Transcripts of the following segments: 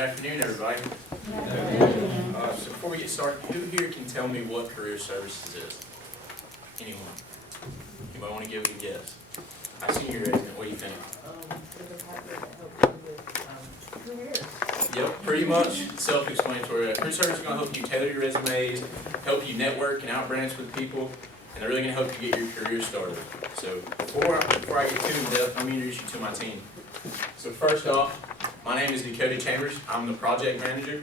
afternoon, everybody. So before we get started, who here can tell me what career services is? Anyone? Anybody want to give it a guess? I see your resume. What do you think? Yep, pretty much self-explanatory. Career services is going to help you tailor your resumes, help you network and outbranch with people, and they're really going to help you get your career started. So before I get too in-depth, let me introduce you to my team. So first off, my name is Dakota Chambers. I'm the project manager.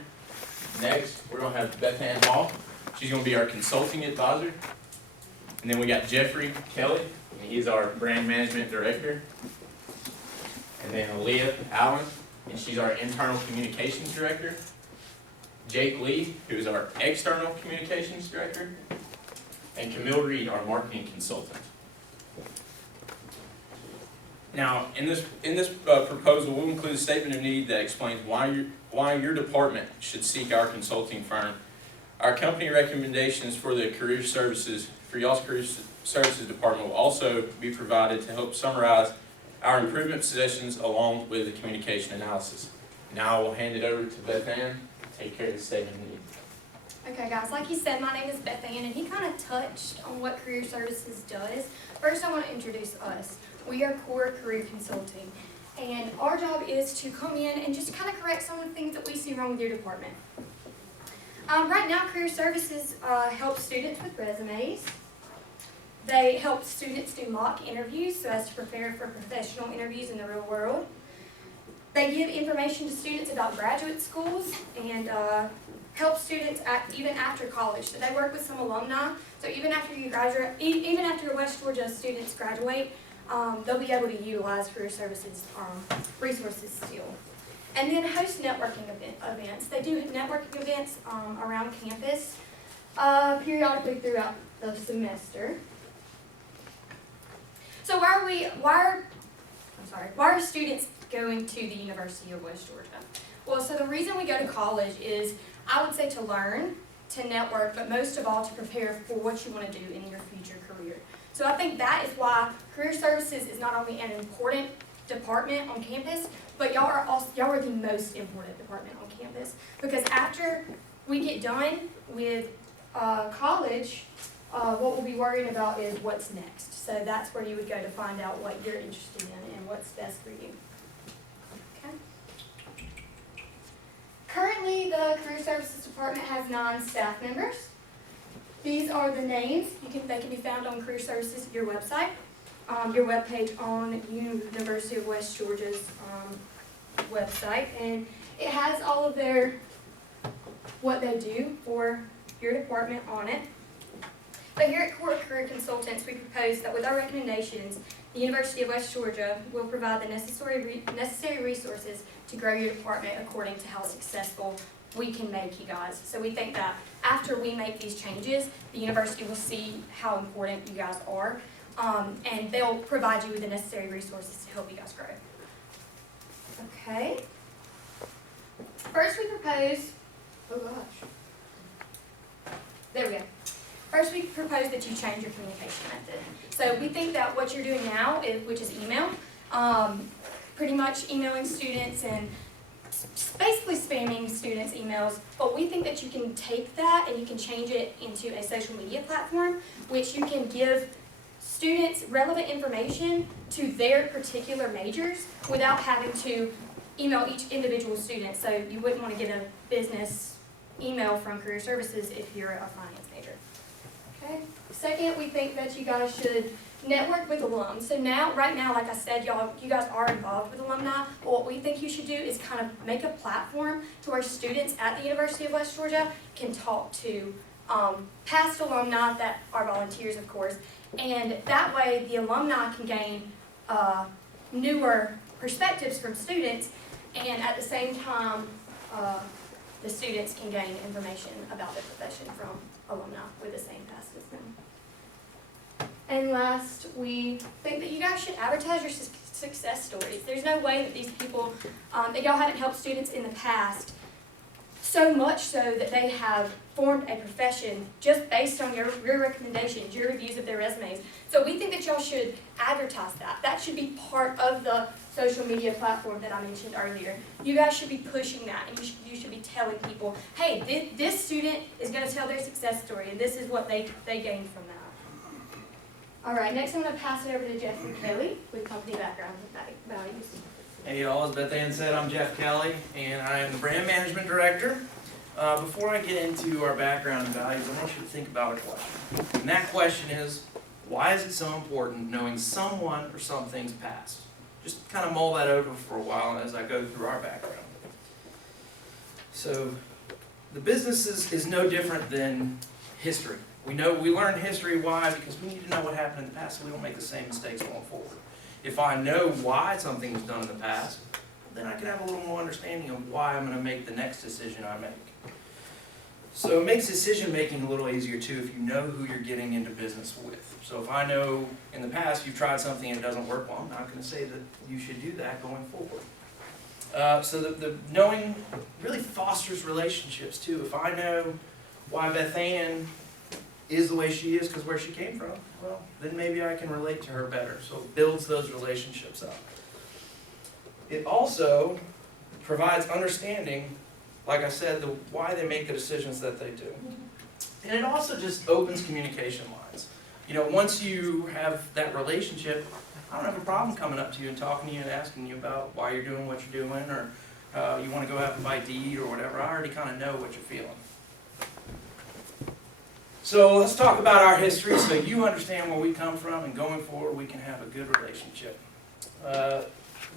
Next, we're going to have Beth Ann Hall. She's going to be our consulting advisor. And then we got Jeffrey Kelly. He's our brand management director. And then Aaliyah Allen, and she's our internal communications director. Jake Lee, who is our external communications director. And Camille Reed, our marketing consultant. Now, in this proposal, we'll include a statement of need that explains why your department should seek our consulting firm. Our company recommendations for the career services, for y'all's career services department will also be provided to help summarize our improvement suggestions along with the communication analysis. Now I will hand it over to Beth Ann to take care of the statement of need. Okay guys, like he said, my name is Beth Ann, and he kind of touched on what career services does. First I want to introduce us. We are Core Career Consulting, and our job is to come in and just kind of correct some of the things that we see wrong with your department. Right now, career services help students with resumes. They help students do mock interviews so as to prepare for professional interviews in the real world. They give information to students about graduate schools and help students even after college. So they work with some alumni. So even after you graduate, even after your West Georgia students graduate, they'll be able to utilize career services resources still. And then host networking events. They do networking events around campus periodically throughout the semester. So why are students going to the University of West Georgia? Well, so the reason we go to college is, I would say, to learn, to network, but most of all to prepare for what you want to do in your future career. So I think that is why career services is not only an important department on campus, but y'all are the most important department on campus. Because after we get done with college, what we'll be worrying about is what's next. So that's where you would go to find out what you're interested in and what's best for you. Okay. Currently, the Career Services Department has 9 staff members. These are the names. They can be found on Career Services, your website, your webpage on University of West Georgia's website, and it has all of what they do for your department on it. But here at Core Career Consultants, we propose that with our recommendations, the University of West Georgia will provide the necessary resources to grow your department according to how successful we can make you guys. So we think that after we make these changes, the university will see how important you guys are, and they'll provide you with the necessary resources to help you guys grow. Okay. First we propose, there we go. First, we propose that you change your communication method. So we think that what you're doing now, which is email, pretty much emailing students and basically spamming students' emails, but we think that you can take that and you can change it into a social media platform, which you can give students relevant information to their particular majors without having to email each individual student. So you wouldn't want to get a business email from Career Services if you're a finance major. Okay. Second, we think that you guys should network with alums. So right now, like I said, you guys are involved with alumni, but what we think you should do is kind of make a platform to where students at the University of West Georgia can talk to past alumni that are volunteers, of course, and that way the alumni can gain newer perspectives from students, and at the same time, the students can gain information about their profession from alumni with the same past as them. And last, we think that you guys should advertise your success stories. There's no way that these people, that y'all haven't helped students in the past, So much so that they have formed a profession just based on your recommendations, your reviews of their resumes. So we think that y'all should advertise that. That should be part of the social media platform that I mentioned earlier. You guys should be pushing that, and you should be telling people, hey, this student is going to tell their success story, and this is what they gained from that. All right, next I'm going to pass it over to Jeff and Kelly with company background and values. Hey y'all, as Beth Ann said, I'm Jeff Kelly, and I am the brand management director. Before I get into our background and values, I want you to think about a question. And that question is, why is it so important knowing someone or something's past? Just kind of mull that over for a while as I go through our background. So, the business is no different than history. We learn history. Why? Because we need to know what happened in the past so we don't make the same mistakes going forward. If I know why something was done in the past, then I can have a little more understanding of why I'm going to make the next decision I make. So it makes decision making a little easier too if you know who you're getting into business with. So if I know in the past you've tried something and it doesn't work, well, I'm not going to say that you should do that going forward. So the knowing really fosters relationships too. If I know why Beth Ann is the way she is because where she came from, well, then maybe I can relate to her better. So it builds those relationships up. It also provides understanding, like I said, why they make the decisions that they do. And it also just opens communication lines. You know, once you have that relationship, I don't have a problem coming up to you and talking to you and asking you about why you're doing what you're doing, or you want to go out and buy to eat or whatever. I already kind of know what you're feeling. So let's talk about our history so you understand where we come from, and going forward we can have a good relationship.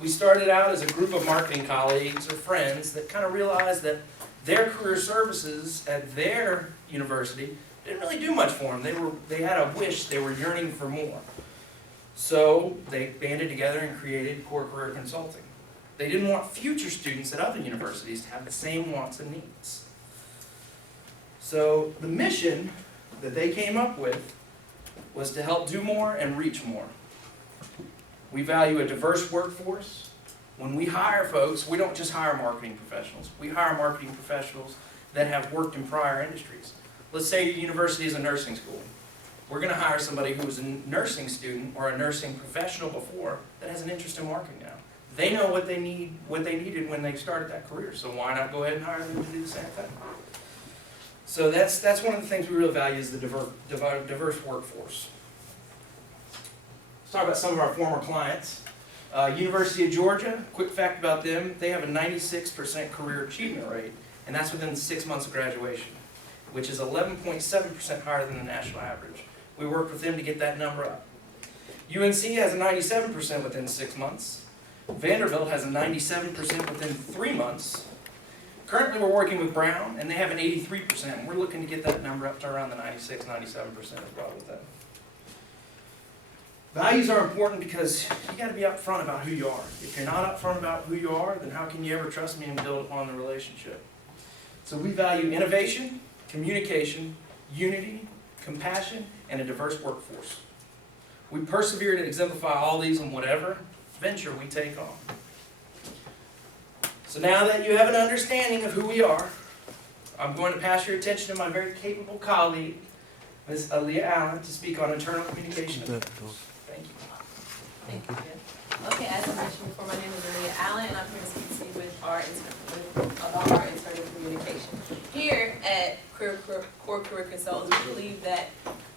We started out as a group of marketing colleagues or friends that kind of realized that their career services at their university didn't really do much for them. They had a wish, they were yearning for more. So they banded together and created Core Career Consulting. They didn't want future students at other universities to have the same wants and needs. So the mission that they came up with was to help do more and reach more. We value a diverse workforce. When we hire folks, we don't just hire marketing professionals. We hire marketing professionals that have worked in prior industries. Let's say your university is a nursing school. We're going to hire somebody who was a nursing student or a nursing professional before that has an interest in marketing now. They know what they needed when they started that career, so why not go ahead and hire them to do the same thing? So that's one of the things we really value is the diverse workforce. Let's talk about some of our former clients. University of Georgia, quick fact about them, they have a 96% career achievement rate, and that's within 6 months of graduation, which is 11.7% higher than the national average. We worked with them to get that number up. UNC has a 97% within 6 months. Vanderbilt has a 97% within 3 months. Currently we're working with Brown, and they have an 83%, and we're looking to get that number up to around the 96, 97% as well with them. Values are important because you got to be upfront about who you are. If you're not upfront about who you are, then how can you ever trust me and build upon the relationship? So we value innovation, communication, unity, compassion, and a diverse workforce. We persevere to exemplify all these in whatever venture we take on. So now that you have an understanding of who we are, I'm going to pass your attention to my very capable colleague, Ms. Aaliyah Allen, to speak on internal communication. Thank you. Thank you. Okay, as I mentioned before, my name is Aaliyah Allen, and I'm here to speak to you about our internal communication. Here at Core Career Consultants, we believe that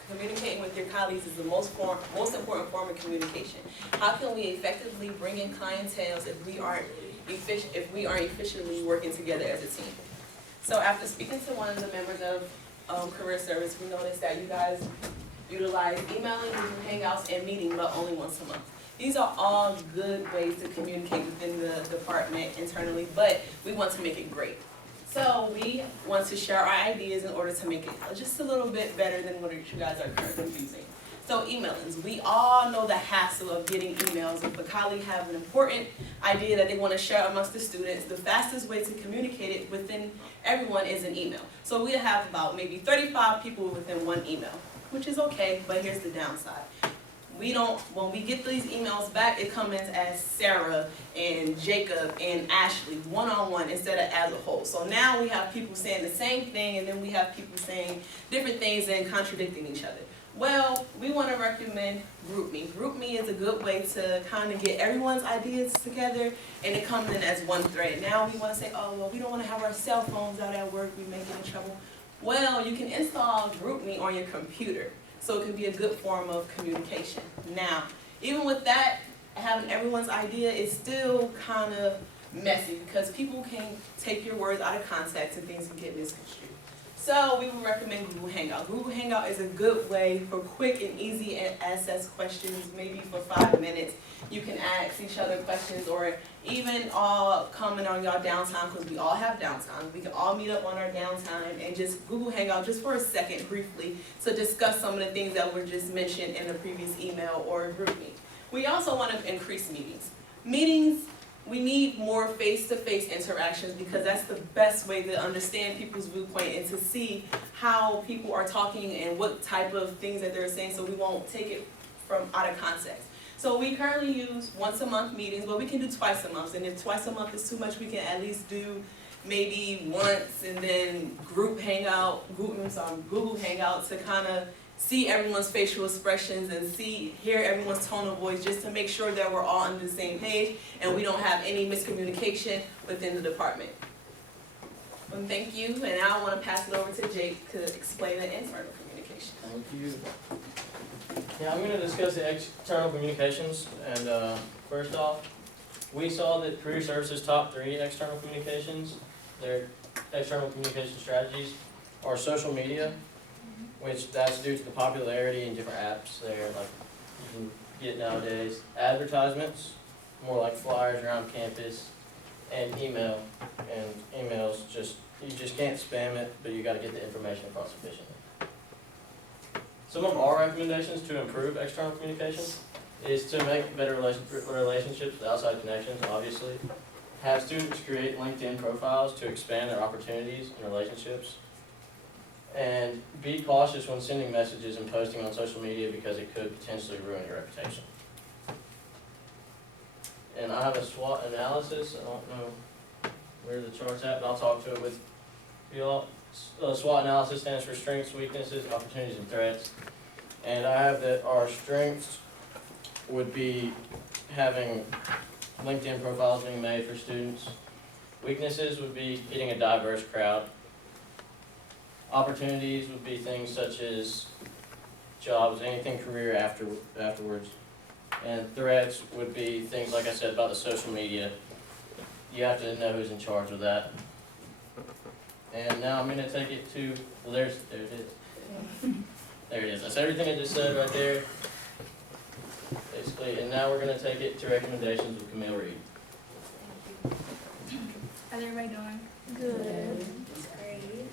communicating with your colleagues is the most important form of communication. How can we effectively bring in clientele if we aren't efficiently working together as a team? So after speaking to one of the members of Career Service, we noticed that you guys utilize emailing, hangouts, and meeting, but only once a month. These are all good ways to communicate within the department internally, but we want to make it great. So we want to share our ideas in order to make it just a little bit better than what you guys are currently using. So emailings, we all know the hassle of getting emails. If a colleague has an important idea that they want to share amongst the students, the fastest way to communicate it within everyone is an email. So we have about maybe 35 people within one email, which is okay, but here's the downside. when we get these emails back, it comes as Sarah and Jacob and Ashley, one-on-one instead of as a whole. So now we have people saying the same thing, and then we have people saying different things and contradicting each other. Well, we want to recommend GroupMe. GroupMe is a good way to kind of get everyone's ideas together, and it comes in as one thread. Now we want to say, oh, well, we don't want to have our cell phones out at work, we may get in trouble. Well, you can install GroupMe on your computer, so it can be a good form of communication. Now, even with that, having everyone's idea is still kind of messy because people can take your words out of context and things can get misconstrued. So we would recommend Google Hangout. Google Hangout is a good way for quick and easy access questions, maybe for 5 minutes. You can ask each other questions or even all comment on y'all downtime, because we all have downtime. We can all meet up on our downtime and just Google Hangout just for a second briefly to discuss some of the things that were just mentioned in the previous email or GroupMe. We also want to increase meetings. We need more face-to-face interactions because that's the best way to understand people's viewpoint and to see how people are talking and what type of things that they're saying, so we won't take it from out of context. So we currently use once a month meetings, but we can do twice a month. And if twice a month is too much, we can at least do maybe once and then Google Hangout to kind of see everyone's facial expressions and hear everyone's tone of voice, just to make sure that we're all on the same page and we don't have any miscommunication within the department. Thank you, and now I want to pass it over to Jake to explain the internal communication. Thank you. Yeah, I'm going to discuss the external communications, and first off, we saw that Career Services' top 3 external communications, their external communication strategies, are social media, which that's due to the popularity in different apps there, like you can get nowadays. Advertisements, more like flyers around campus, and email. And emails, you just can't spam it, but you got to get the information across efficiently. Some of our recommendations to improve external communication is to make better relationships with outside connections, obviously. Have students create LinkedIn profiles to expand their opportunities and relationships. And be cautious when sending messages and posting on social media because it could potentially ruin your reputation. And I have a SWOT analysis. I don't know where the chart's at, but I'll talk to it with you all. SWOT analysis stands for strengths, weaknesses, opportunities, and threats. And I have that our strengths would be having LinkedIn profiles being made for students. Weaknesses would be getting a diverse crowd. Opportunities would be things such as jobs, anything career afterwards. And threats would be things like I said about the social media. You have to know who's in charge of that. And now I'm going to take it to, well, there it is. There it is. That's everything I just said right there. Basically, and now we're going to take it to recommendations with Camille Reed. How's everybody doing? Good. That's great.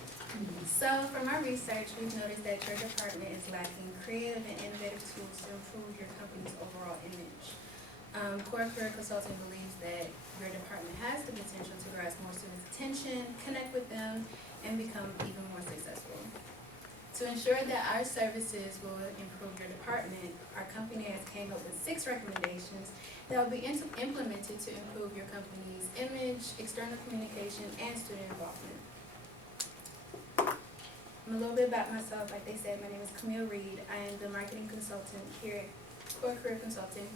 So from our research, we've noticed that your department is lacking creative and innovative tools to improve your company's overall image. Core Career Consulting believes that your department has the potential to grasp more students' attention, connect with them, and become even more successful. To ensure that our services will improve your department, our company has came up with 6 recommendations that will be implemented to improve your company's image, external communication, and student involvement. A little bit about myself. Like they said, my name is Camille Reed. I am the marketing consultant here at Core Career Consulting.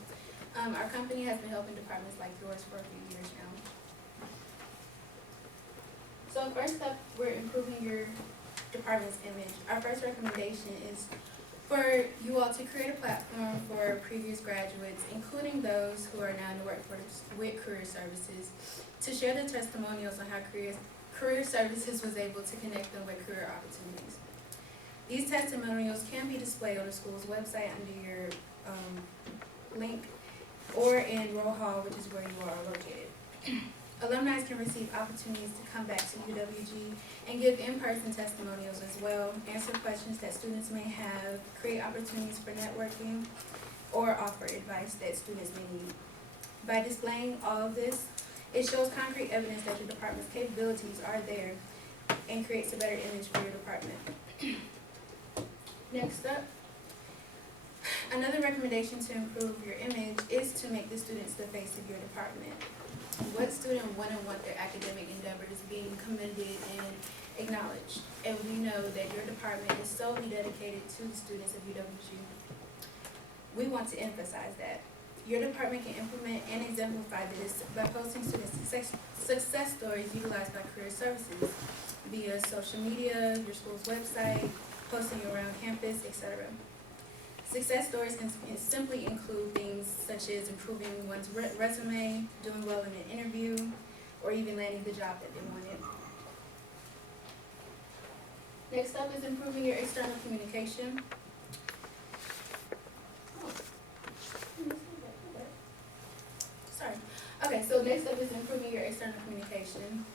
Our company has been helping departments like yours for a few years now. So first up, we're improving your department's image. Our first recommendation is for you all to create a platform for previous graduates, including those who are now in the workforce with Career Services, to share the testimonials on how Career Services was able to connect them with career opportunities. These testimonials can be displayed on the school's website under your link or in Roll Hall, which is where you are located. Alumni can receive opportunities to come back to UWG and give in-person testimonials as well, answer questions that students may have, create opportunities for networking, or offer advice that students may need. By displaying all of this, it shows concrete evidence that your department's capabilities are there and creates a better image for your department. Next up, Another recommendation to improve your image is to make the students the face of your department. What student wouldn't want their academic endeavors being commended and acknowledged? And we know that your department is solely dedicated to the students of UWG. We want to emphasize that. Your department can implement and exemplify this by posting student success stories utilized by career services via social media, your school's website, posting around campus, etc. Success stories can simply include things such as improving one's resume, doing well in an interview, or even landing the job that they wanted. Next up is improving your external communication. Sorry. Okay, so next up is improving your external communication.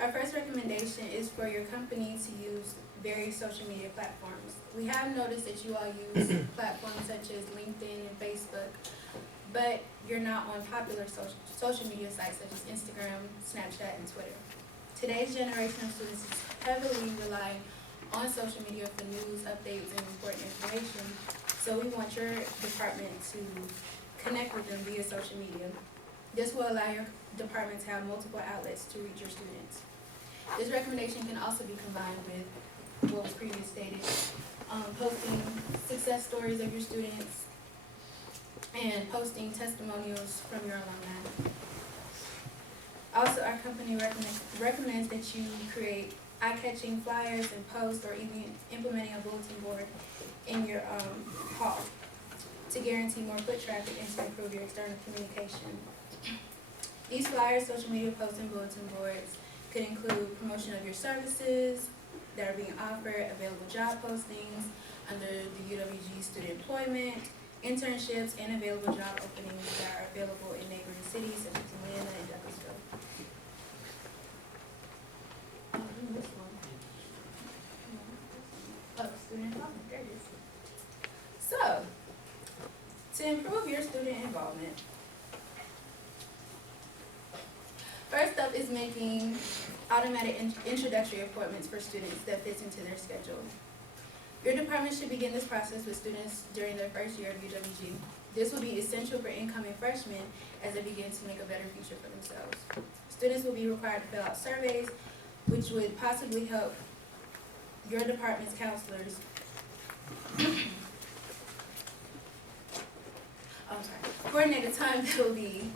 Our first recommendation is for your company to use various social media platforms. We have noticed that you all use platforms such as LinkedIn and Facebook, but you're not on popular social media sites such as Instagram, Snapchat, and Twitter. Today's generation of students is heavily relying on social media for news, updates, and important information, so we want your department to connect with them via social media. This will allow your department to have multiple outlets to reach your students. This recommendation can also be combined with what was previously stated, posting success stories of your students and posting testimonials from your alumni. Also, our company recommends that you create eye-catching flyers and posts, or even implementing a bulletin board in your hall to guarantee more foot traffic and to improve your external communication. These flyers, social media posts, and bulletin boards could include promotion of your services that are being offered, available job postings under the UWG student employment, internships, and available job openings that are available in neighboring cities such as Atlanta and Douglasville. This one. Oh, student involvement, there it is. So, to improve your student involvement, first up is making automatic introductory appointments for students that fits into their schedule. Your department should begin this process with students during their first year of UWG. This will be essential for incoming freshmen as they begin to make a better future for themselves. Students will be required to fill out surveys, which would possibly help your department's counselors coordinate a time that will be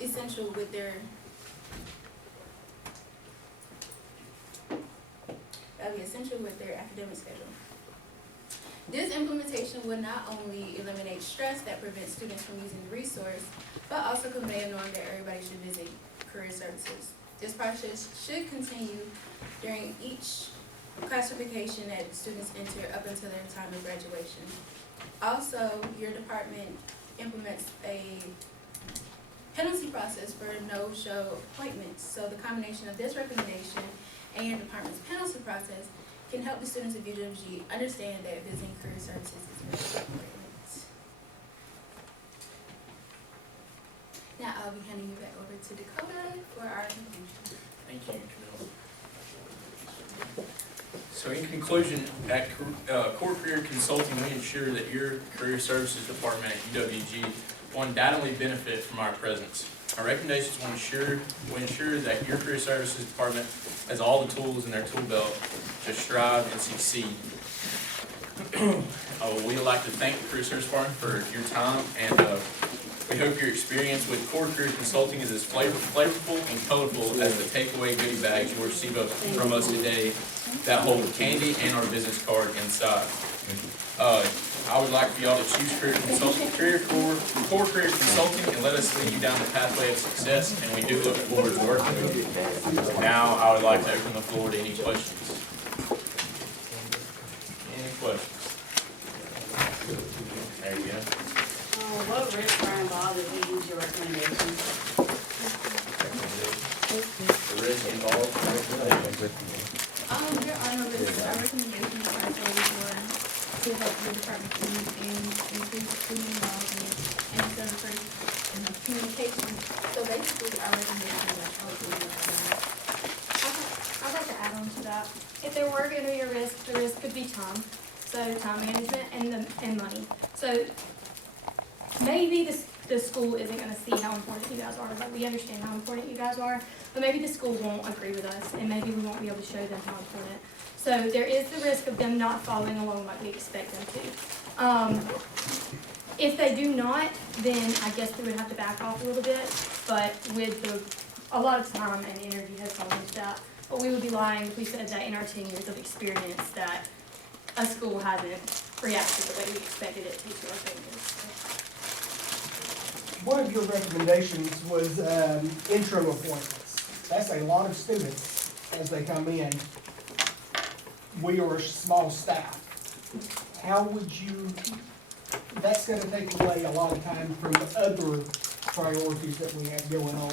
essential with their academic schedule. This implementation will not only eliminate stress that prevents students from using the resource, but also convey a norm that everybody should visit career services. This process should continue during each classification that students enter up until their time of graduation. Also, your department implements a penalty process for no-show appointments. So the combination of this recommendation and your department's penalty process can help the students of UWG understand that visiting career services is really important. Now I'll be handing you back over to Dakota for our conclusion. Thank you, Camille. So in conclusion, at Core Career Consulting, we ensure that your career services department at UWG will undoubtedly benefit from our presence. Our recommendations will ensure that your career services department has all the tools in their tool belt to strive and succeed. We'd like to thank the Career Service Department for your time, and we hope your experience with Core Career Consulting is as flavorful and colorful as the takeaway goodie bags you'll receive from us today that hold candy and our business card inside. I would like for y'all to choose Core Career Consulting and let us lead you down the pathway of success, and we do look forward to working with you. Now, I would like to open the floor to any questions. Any questions? There you go. What risks are involved if you use your recommendations? The risk involved? There are no risks. Our recommendations are solely to help your department and increase student involvement and center communication. So basically, our recommendations are solely I'd like to add on to that. If there were going to be a risk, the risk could be time. So so time management and money. So maybe the school isn't gonna see how important you guys are, but we understand how important you guys are, but maybe the school won't agree with us, and maybe we won't be able to show them how important. So there is the risk of them not following along like we expect them to. If they do not, then I guess we would have to back off a little bit, but a lot of time and energy has gone into that. But we would be lying if we said that in our 10 years of experience that a school hasn't reacted the way we expected it to our failures. One of your recommendations was interim appointments. That's a lot of students as they come in. We are a small staff. How would you, that's gonna take away a lot of time from the other priorities that we have going on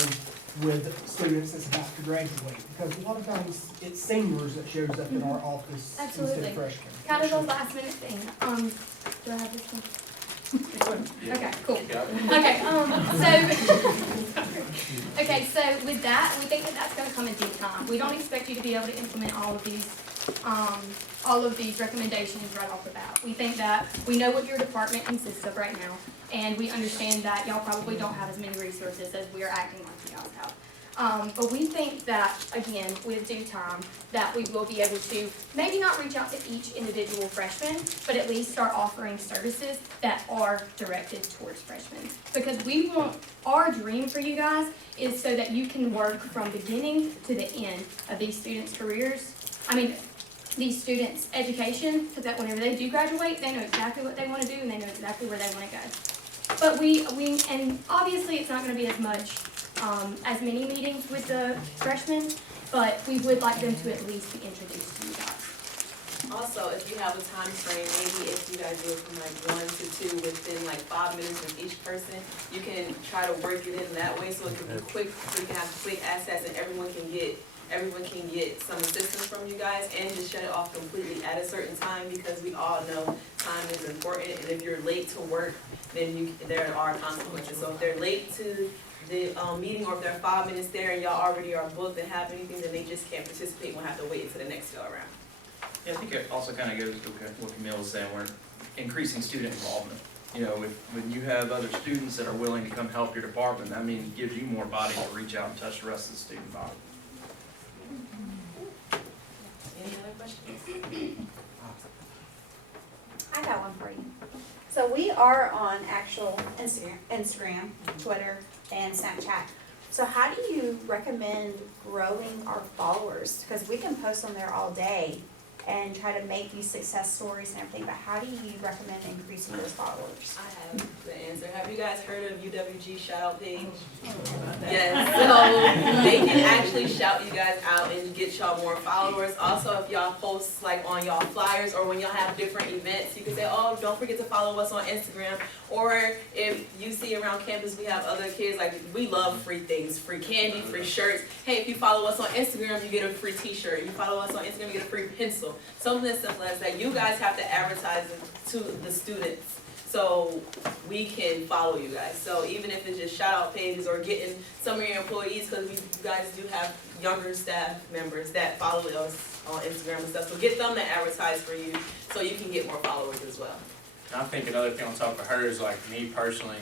with students that's about to graduate. Because a lot of times it's seniors that shows up in our office instead Absolutely. of freshmen. Kind of a last minute thing. Do I have this one? Yeah. Okay, cool. You got it. Okay, so with that, we think that that's gonna come in due time. We don't expect you to be able to implement all of these recommendations right off the bat. We think that we know what your department consists of right now, and we understand that y'all probably don't have as many resources as we are acting like you guys have. But we think that, again, with due time, that we will be able to maybe not reach out to each individual freshman, but at least start offering services that are directed towards freshmen. Because we want, our dream for you guys is so that you can work from beginning to the end of these students' careers. These students' education, so that whenever they do graduate, they know exactly what they want to do and they know exactly where they want to go. But and obviously it's not going to be as much, as many meetings with the freshmen, but we would like them to at least be introduced to you guys. Also, if you have a time frame, maybe if you guys do it from like 1 to 2 within like 5 minutes with each person, you can try to work it in that way so it can be quick, so you can have quick access and everyone can get some assistance from you guys, and just shut it off completely at a certain time, because we all know time is important, and if you're late to work, then there are consequences. So if they're late to the meeting, or if they're 5 minutes there and y'all already are booked and have anything, then they just can't participate and will have to wait until the next go around. Yeah, I think it also kind of goes to what Camille was saying, we're increasing student involvement. You know, when you have other students that are willing to come help your department, that means it gives you more bodies to reach out and touch the rest of the student body. Any other questions? I got one for you. So we are on actual Instagram, Twitter, and Snapchat. So how do you recommend growing our followers? Because we can post on there all day and try to make these success stories and everything, but how do you recommend increasing those followers? I have the answer. Have you guys heard of UWG shout out page? Yes, so they can actually shout you guys out and get y'all more followers. Also, if y'all post like on y'all flyers or when y'all have different events, you can say, oh, don't forget to follow us on Instagram. Or if you see around campus we have other kids, like we love free things, free candy, free shirts. Hey, if you follow us on Instagram, you get a free t-shirt. You follow us on Instagram, you get a free pencil. Something as simple as that. You guys have to advertise it to the students so we can follow you guys. So even if it's just shout out pages or getting some of your employees, because you guys do have younger staff members that follow us on Instagram and stuff, so get them to advertise for you so you can get more followers as well. And I think another thing on top of her is, like, me personally,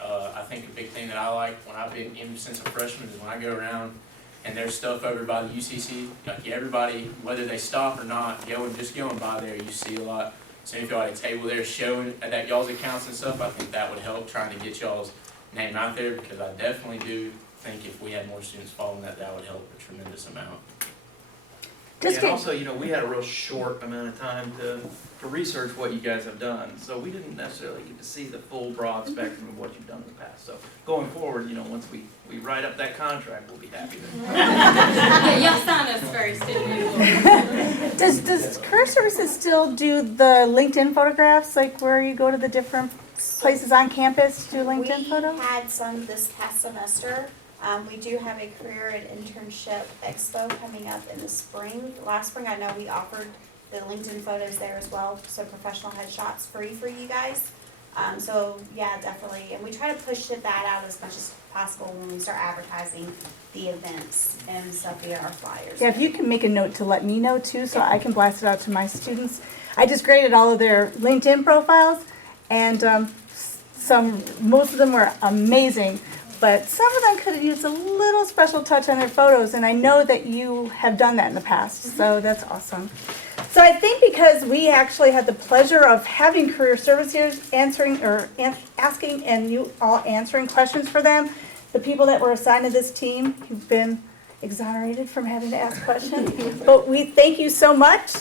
I think a big thing that I like when I've been, even since a freshman, is when I go around and there's stuff over by the UCC, like everybody, whether they stop or not, just going by there, you see a lot. So if y'all had a table there showing that y'all's accounts and stuff, I think that would help trying to get y'all's name out there, because I definitely do think if we had more students following that would help a tremendous amount. Yeah, and also, you know, we had a real short amount of time to research what you guys have done, so we didn't necessarily get to see the full broad spectrum of what you've done in the past. So going forward, you know, once we write up that contract, we'll be happy. Yeah, y'all signed us first, didn't you? Does Career Services still do the LinkedIn photographs, like where you go to the different places on campus to do LinkedIn photos? We had some this past semester. We do have a career and internship expo coming up in the spring. Last spring, I know we offered the LinkedIn photos there as well, so professional headshots free for you guys. So yeah, definitely, and we try to push that out as much as possible when we start advertising the events and stuff via our flyers. Yeah, if you can make a note to let me know too, so I can blast it out to my students. I just graded all of their LinkedIn profiles, and most of them were amazing, but some of them could have used a little special touch on their photos, and I know that you have done that in the past, so that's awesome. So I think because we actually had the pleasure of having career services asking and you all answering questions for them, the people that were assigned to this team, you've been exonerated from having to ask questions. But we thank you so much.